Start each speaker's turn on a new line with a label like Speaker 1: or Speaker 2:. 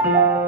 Speaker 1: thank you